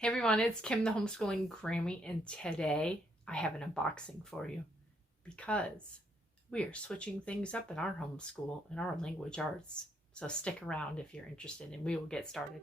Hey everyone, it's Kim, the homeschooling Grammy, and today I have an unboxing for you because we are switching things up in our homeschool and our language arts. So stick around if you're interested and we will get started.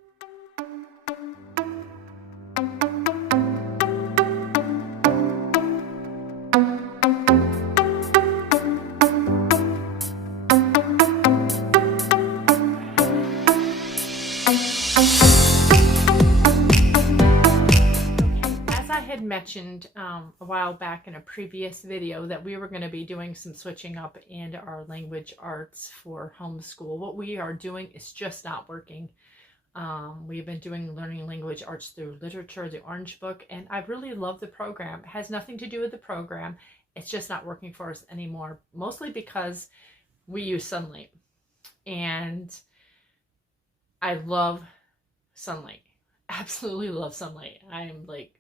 Mentioned a while back in a previous video that we were going to be doing some switching up in our language arts for homeschool. What we are doing is just not working. We've been doing learning language arts through literature, the Orange Book, and I really love the program. It has nothing to do with the program. It's just not working for us anymore, mostly because we use Sunlight, and I love Sunlight. Absolutely love Sunlight. I'm like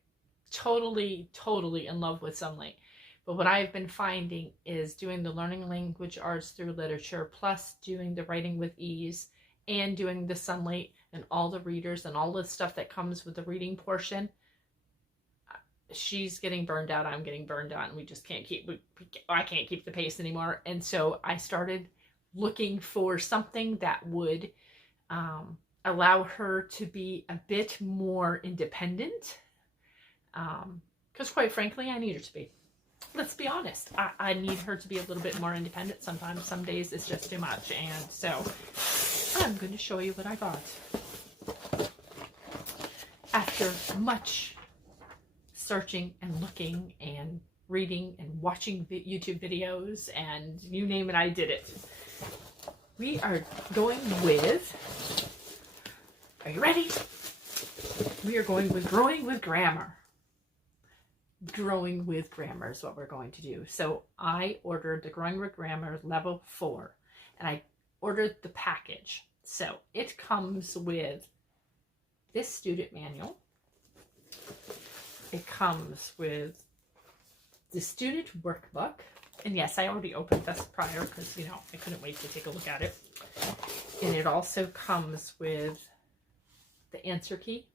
totally in love with Sunlight. But what I've been finding is doing the learning language arts through literature, plus doing the writing with ease, and doing the Sunlight and all the readers and all the stuff that comes with the reading portion. She's getting burned out, I'm getting burned out, and we just can't keep, I can't keep the pace anymore. And so I started looking for something that would allow her to be a bit more independent. Because quite frankly, I need her to be. Let's be honest. I need her to be a little bit more independent sometimes. Some days it's just too much. And so I'm going to show you what I got. After much searching and looking and reading and watching YouTube videos and you name it, I did it. We are going with, are you ready? We are going with Growing with Grammar. Growing with Grammar is what we're going to do. So I ordered the Growing with Grammar level 4 and I ordered the package. So it comes with this student manual. It comes with the student workbook. And yes, I already opened this prior because, you know, I couldn't wait to take a look at it. And it also comes with the answer key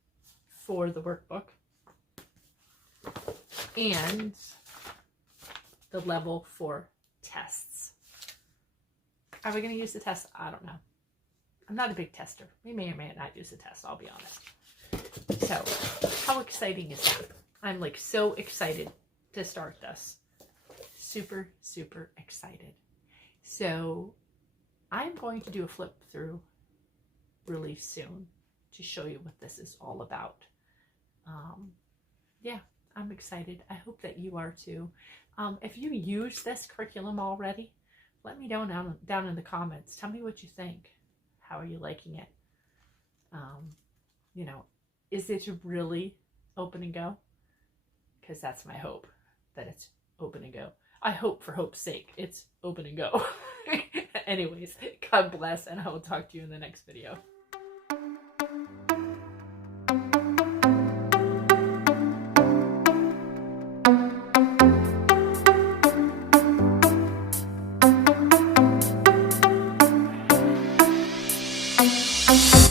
for the workbook and the level 4 tests. Are we going to use the test? I don't know. I'm not a big tester. We may or may not use the test, I'll be honest. So, how exciting is that? I'm like so excited to start this. Super excited. So, I'm going to do a flip through really soon to show you what this is all about. Yeah, I'm excited. I hope that you are too. If you use this curriculum already, let me know down in the comments. Tell me what you think. How are you liking it? You know, is it really open and go? Because that's my hope, that it's open and go. I hope for hope's sake it's open and go. Anyways, God bless, and I will talk to you in the next video.